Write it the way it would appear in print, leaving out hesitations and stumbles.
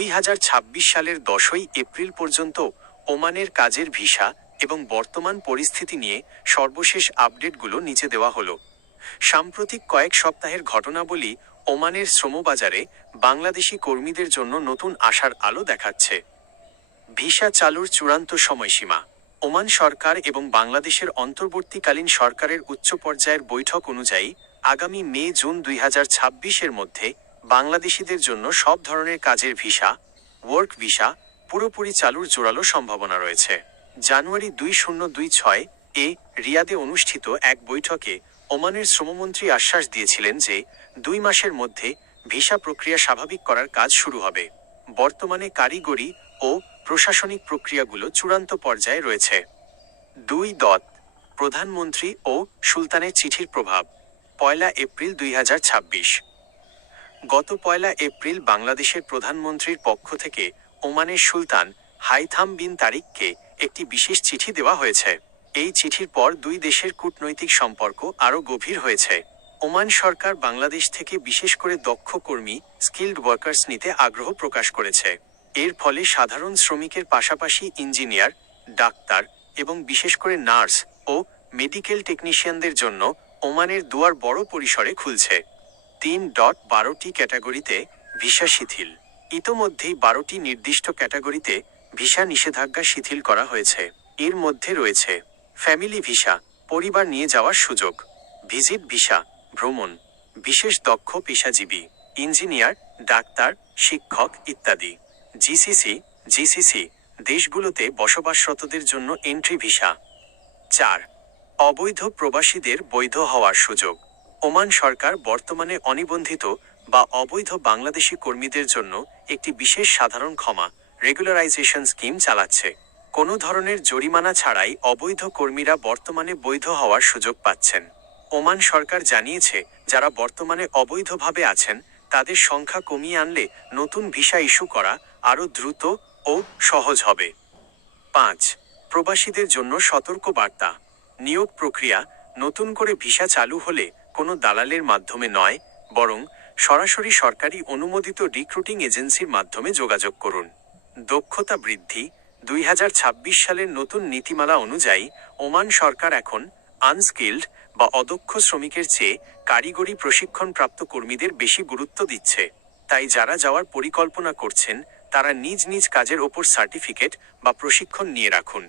2026 সালের 10ই এপ্রিল পর্যন্ত ওমানের কাজের ভিসা এবং বর্তমান পরিস্থিতি নিয়ে সর্বশেষ আপডেটগুলো নিচে দেওয়া হলো। সাম্প্রতিক কয়েক সপ্তাহের ঘটনাবলী ওমানের শ্রমবাজারে বাংলাদেশি কর্মীদের জন্য নতুন আশার আলো দেখাচ্ছে। ভিসা চালুর চূড়ান্ত সময়সীমা। ওমান সরকার এবং বাংলাদেশের অন্তর্বর্তীকালীন সরকারের উচ্চ পর্যায়ের বৈঠক অনুযায়ী আগামী মে-জুন 2026-এর মধ্যে বাংলাদেশিদের জন্য সব ধরনের কাজের ভিসা, ওয়ার্ক ভিসা পুরোপুরি চালুর জোরালো সম্ভাবনা রয়েছে। জানুয়ারি 2026-এ রিয়াদে অনুষ্ঠিত এক বৈঠকে ওমানের শ্রমমন্ত্রী আশ্বাস দিয়েছিলেন যে 2 মাসের মধ্যে ভিসা প্রক্রিয়া স্বাভাবিক করার কাজ শুরু হবে। বর্তমানে কারিগরি ও প্রশাসনিক প্রক্রিয়াগুলো চূড়ান্ত পর্যায়ে রয়েছে। 2. প্রধানমন্ত্রী ও সুলতানের চিঠির প্রভাব। 1 এপ্রিল 2026। গত 1 এপ্রিল বাংলাদেশের প্রধানমন্ত্রীর পক্ষ থেকে ওমানের সুলতান হাইথাম বিন তারিককে একটি বিশেষ চিঠি দেওয়া হয়েছে। এই চিঠির পর 2 দেশের কূটনৈতিক সম্পর্ক আরও গভীর হয়েছে। ওমান সরকার বাংলাদেশ থেকে বিশেষ করে দক্ষ কর্মী, স্কিল্ড ওয়ার্কার্স নিতে আগ্রহ প্রকাশ করেছে। এর ফলে সাধারণ শ্রমিকের পাশাপাশি ইঞ্জিনিয়ার, ডাক্তার এবং বিশেষ করে নার্স ও মেডিকেল টেকনিশিয়ানদের জন্য ওমানের দুয়ার বড় পরিসরে খুলছে। 3.12টি ক্যাটাগরিতে ভিসা শিথিল। ইতোমধ্যেই 12টি নির্দিষ্ট ক্যাটাগরিতে ভিসা নিষেধাজ্ঞা শিথিল করা হয়েছে। এর মধ্যে রয়েছে ফ্যামিলি ভিসা, পরিবার নিয়ে যাওয়ার সুযোগ; ভিজিট ভিসা, ভ্রমণ; বিশেষ দক্ষ পেশাজীবী, ইঞ্জিনিয়ার, ডাক্তার, শিক্ষক ইত্যাদি; জিসিসি দেশগুলোতে বসবাসরতদের জন্য এন্ট্রি ভিসা। 4. অবৈধ প্রবাসীদের বৈধ হওয়ার সুযোগ। ওমান সরকার বর্তমানে অনিবন্ধিত বা অবৈধ বাংলাদেশি কর্মীদের জন্য একটি বিশেষ সাধারণ ক্ষমা রেগুলারাইজেশন স্কিম চালাচ্ছে। কোনো ধরনের জরিমানা ছাড়াই অবৈধ কর্মীরা বর্তমানে বৈধ হওয়ার সুযোগ পাচ্ছেন। ওমান সরকার জানিয়েছে, যারা বর্তমানে অবৈধভাবে আছেন তাদের সংখ্যা কমিয়ে আনলে নতুন ভিসা ইস্যু করা আরও দ্রুত ও সহজ হবে। 5. প্রবাসীদের জন্য সতর্ক বার্তা। নিয়োগ প্রক্রিয়া নতুন করে ভিসা চালু হলে কোনো দালালের মাধ্যমে নয়, বরং সরাসরি সরকারি অনুমোদিত রিক্রুটিং এজেন্সির মাধ্যমে যোগাযোগ করুন। দক্ষতা বৃদ্ধি। 2026 সালের নতুন নীতিমালা অনুযায়ী ওমান সরকার এখন আনস্কিল্ড বা অদক্ষ শ্রমিকের চেয়ে কারিগরি প্রশিক্ষণপ্রাপ্ত কর্মীদের বেশি গুরুত্ব দিচ্ছে। তাই যারা যাওয়ার পরিকল্পনা করছেন তারা নিজ নিজ কাজের ওপর সার্টিফিকেট বা প্রশিক্ষণ নিয়ে রাখুন।